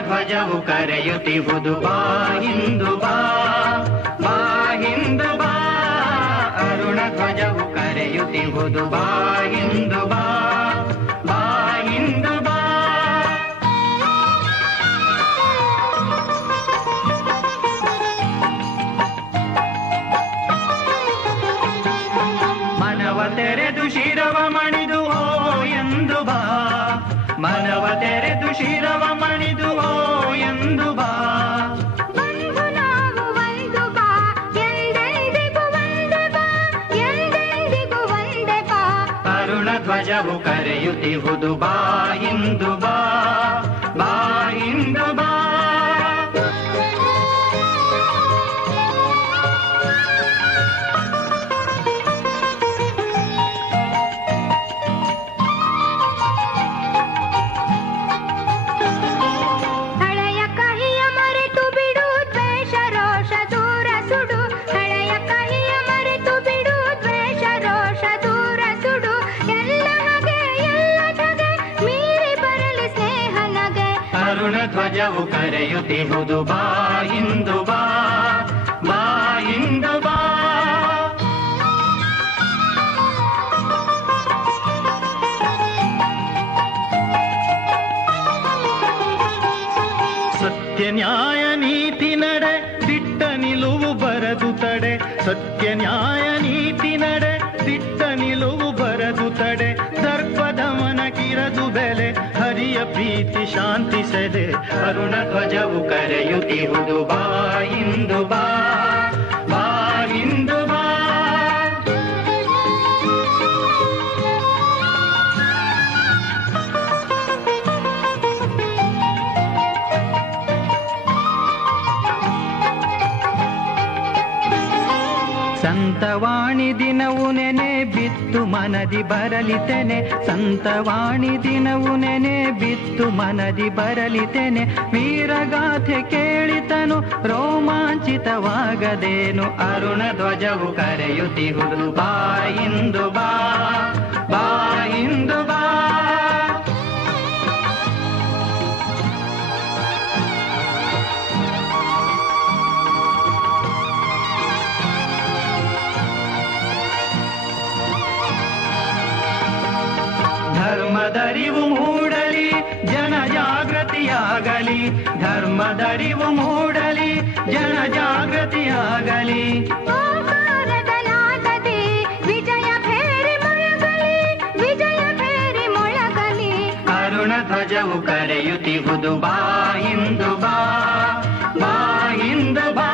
ಧ್ವಜವು ಕರೆಯುತ್ತಿಹುದು ಬಾ ಹಿಂದು ಬಾ ಬಾ ಹಿಂದು ಬಾ. ಅರುಣ ಧ್ವಜವು ಕರೆಯುತ್ತಿಹುದು ಬಾ ಹಿಂದು ಬಾ. ಮನವ ತೆರೆದು ಶಿರವ ಮಣಿದು ಓ ಎಂದು ಬಾ. ಅರುಣ ಧ್ವಜವು ಕರೆಯುತ್ತಿಹುದು ಬಾ ಇಂದು ಬಾ. ಅರುಣ ಧ್ವಜವು ಕರೆಯುತ್ತಿಹುದು ಬಾ, ಇಂದು ಬಾ ಬಾ, ಇಂದು ಬಾ. ಸತ್ಯ ನ್ಯಾಯ ನೀತಿ ನಡೆ, ದಿಟ್ಟ ನಿಲುವು ಬರದು ತಡೆ. ಸತ್ಯ ನ್ಯಾಯ ನೀತಿ ನಡೆ, ದಿಟ್ಟ ನಿಲುವು प्रीति शान्ति सरे अरुण ध्वज करयुति रुबा इा ಸಂತವಾಣಿ ದಿನವು ನೆನೆ ಬಿತ್ತು ಮನದಿ ಬರಲಿತೆನೆ. ಸಂತವಾಣಿ ದಿನವು ನೆನೆ ಬಿತ್ತು ಮನದಿ ಬರಲಿತೆನೆ. ವೀರಗಾಥೆ ಕೇಳಿತನು, ರೋಮಾಂಚಿತವಾಗದೇನು. ಅರುಣ ಧ್ವಜವು ಕರೆಯುತ್ತಿಹುದು ಬಾ, ಇಂದು ಬಾ ಬಾ, ಇಂದು ಬಾ. ಧರ್ಮದರಿವು ಮೂಡಲಿ ಜನ ಜಾಗೃತಿಯಾಗಲಿ ಧರ್ಮದರಿವು ಮೂಡಲಿ ಜನ ಜಾಗೃತಿಯಾಗಲಿ ಅರುಣ ಧ್ವಜವು ಕರೆಯುತ್ತಿಹುದು ಬಾ ಇಂದು ಬಾ ಬಾ ಇಂದು ಬಾ.